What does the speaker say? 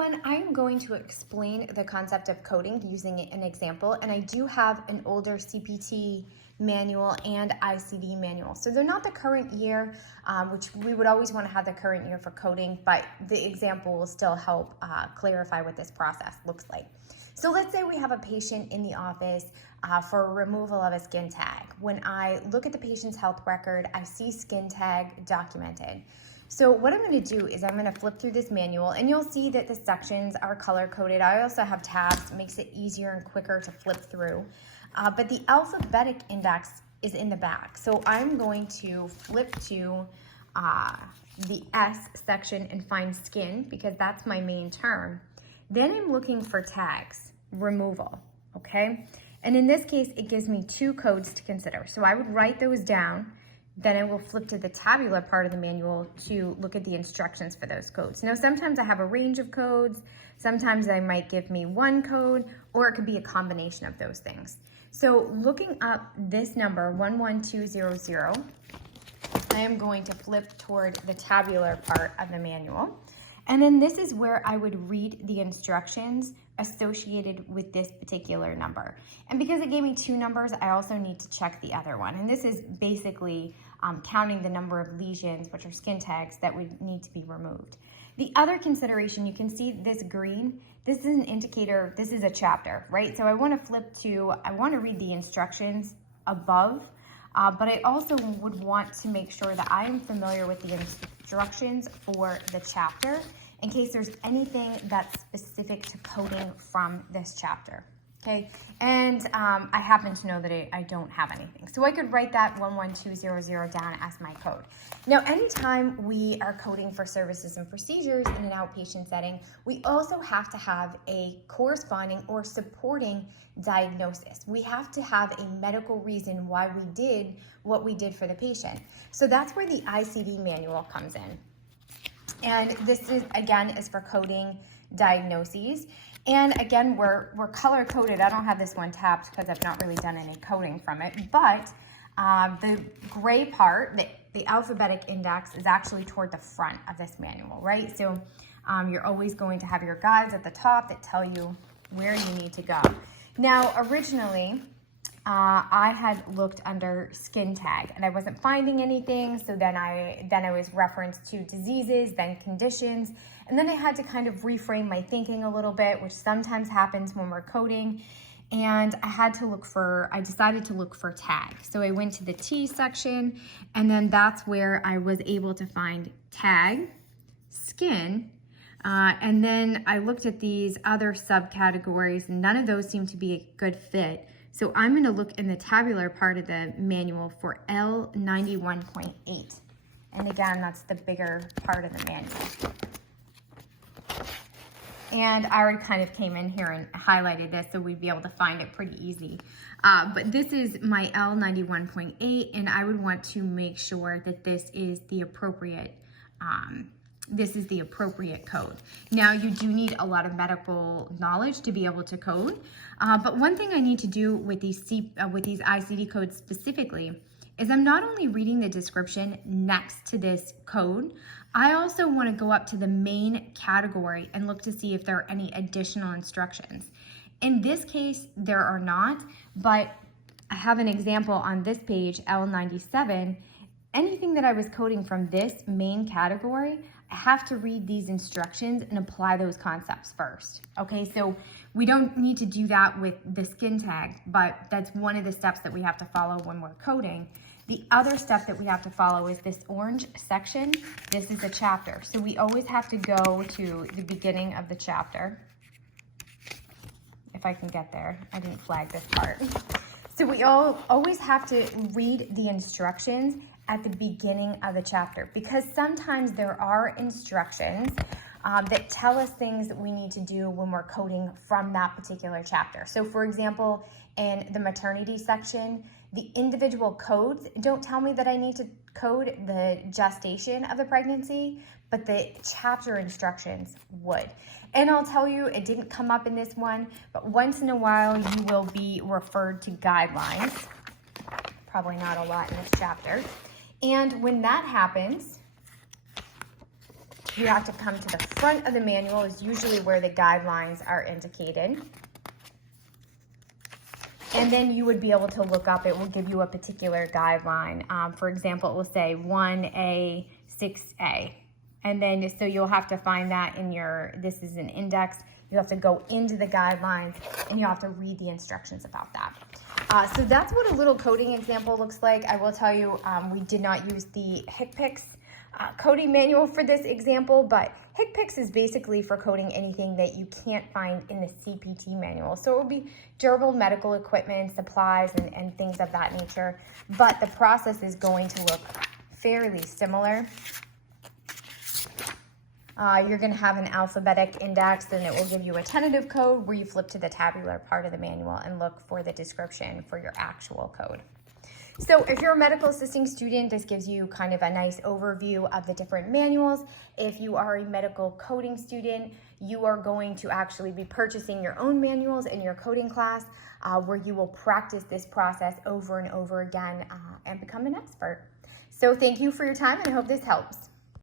everyone, I am going to explain the concept of coding using an example, and I do have an older CPT manual and ICD manual. So they're not the current year, which we would always want to have the current year for coding, but the example will still help clarify what this process looks like. So let's say we have a patient in the office for removal of a skin tag. When I look at the patient's health record, I see skin tag documented. So what I'm going to do is I'm going to flip through this manual, and you'll see that the sections are color-coded. I also have tabs, makes it easier and quicker to flip through. But the alphabetic index is in the back. So I'm going to flip to the S section and find skin, because that's my main term. Then I'm looking for tags, removal, okay? And in this case, it gives me two codes to consider. So I would write those down. Then I will flip to the tabular part of the manual to look at the instructions for those codes. Now, sometimes I have a range of codes. Sometimes they might give me one code, or it could be a combination of those things. So looking up this number, 11200, I am going to flip toward the tabular part of the manual. And then this is where I would read the instructions associated with this particular number. And because it gave me two numbers, I also need to check the other one. And this is basically counting the number of lesions, which are skin tags, that would need to be removed. The other consideration, you can see this green, this is an indicator, this is a chapter, right? So I want to flip to, I want to read the instructions above, but I also would want to make sure that I am familiar with the instructions for the chapter in case there's anything that's specific to coding from this chapter, okay? And I happen to know that I don't have anything. So I could write that 11200 down as my code. Now, anytime we are coding for services and procedures in an outpatient setting, we also have to have a corresponding or supporting diagnosis. We have to have a medical reason why we did what we did for the patient. So that's where the ICD manual comes in. And this is, again, is for coding diagnoses. And again, we're color coded. I don't have this one tapped because I've not really done any coding from it, but the gray part, the alphabetic index, is actually toward the front of this manual, right? So you're always going to have your guides at the top that tell you where you need to go. Now, originally, I had looked under skin tag and I wasn't finding anything. So then I was referenced to diseases, then conditions, and then I had to kind of reframe my thinking a little bit, which sometimes happens when we're coding. And I decided to look for tag. So I went to the T section, and then that's where I was able to find tag, skin, and then I looked at these other subcategories, and none of those seemed to be a good fit. So I'm going to look in the tabular part of the manual for L91.8. And again, that's the bigger part of the manual. And I already kind of came in here and highlighted this so we'd be able to find it pretty easy. But this is my L91.8, and I would want to make sure that this is the appropriate code. Now, you do need a lot of medical knowledge to be able to code, but one thing I need to do with these ICD codes specifically is I'm not only reading the description next to this code, I also want to go up to the main category and look to see if there are any additional instructions. In this case, there are not, but I have an example on this page, L97. Anything that I was coding from this main category, I have to read these instructions and apply those concepts first. Okay, so we don't need to do that with the skin tag, but that's one of the steps that we have to follow when we're coding. The other step that we have to follow is this orange section. This is a chapter. So we always have to go to the beginning of the chapter. If I can get there, I didn't flag this part. So we always have to read the instructions at the beginning of the chapter, because sometimes there are instructions that tell us things that we need to do when we're coding from that particular chapter. So for example, in the maternity section, the individual codes don't tell me that I need to code the gestation of the pregnancy, but the chapter instructions would. And I'll tell you, it didn't come up in this one, but once in a while you will be referred to guidelines. Probably not a lot in this chapter. And when that happens, you have to come to the front of the manual, is usually where the guidelines are indicated. And then you would be able to look up, it will give you a particular guideline. For example, it will say 1A, 6A. And then, so you'll have to find that in your, this is an index. You have to go into the guidelines and you have to read the instructions about that. So that's what a little coding example looks like. I will tell you, we did not use the HCPCS coding manual for this example, but HCPCS is basically for coding anything that you can't find in the CPT manual. So it would be durable medical equipment, supplies, and things of that nature. But the process is going to look fairly similar. You're going to have an alphabetic index, and it will give you a tentative code where you flip to the tabular part of the manual and look for the description for your actual code. So if you're a medical assisting student, this gives you kind of a nice overview of the different manuals. If you are a medical coding student, you are going to actually be purchasing your own manuals in your coding class, where you will practice this process over and over again and become an expert. So thank you for your time, and I hope this helps.